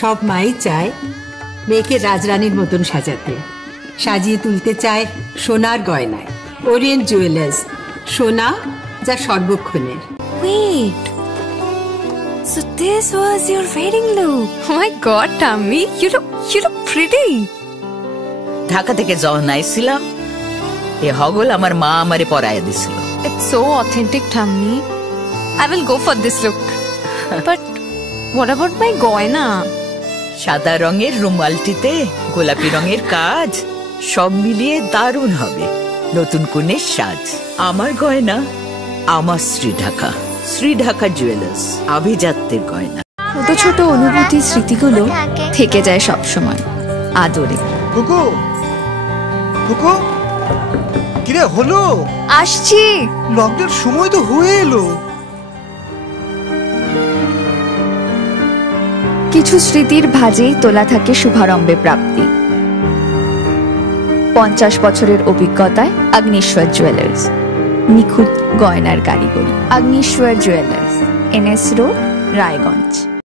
সব মাই চায় মেয়েকে রাজরানীর মতন সাজাতে, সাজিয়ে তুলতে চায় সোনার গয়নায়। ওরিয়েন্ট জুয়েলার্স, সোনা যা সর্বক্ষণের। Wait, so this was your wedding look? Oh my God, Tammy, you look pretty. Dhaka থেকে যখন আইছিলাম এ হগল আমার মা আমারে পরাইয়া দিছিল। It's so authentic, Tammy. I will go for this look. But what about my goina? সাদা রঙের রুমালটিতে গোলাপি রঙের কাজ, সব মিলিয়ে দারুণ হবে নতুন কনের সাজ। আমার গয়না আমার শ্রী ঢাকা জুয়েলার্স, আভিজাত্যের গয়না। ছোট ছোট অনুভূতি, স্মৃতিগুলো থেকে যায় সব সময় আদরে। কুকু কুকু, কিরে হলো? আসছি। লকডাউন সময় তো হয়ে এলো। কিছু স্মৃতির ভাজেই তোলা থাকে শুভারম্ভে প্রাপ্তি। 50 বছরের অভিজ্ঞতায় আগ্নেশ্বর জুয়েলার্স, নিখুঁত গয়নার কারিগরি। Agneshwar jewellers, NS road, Raiganj.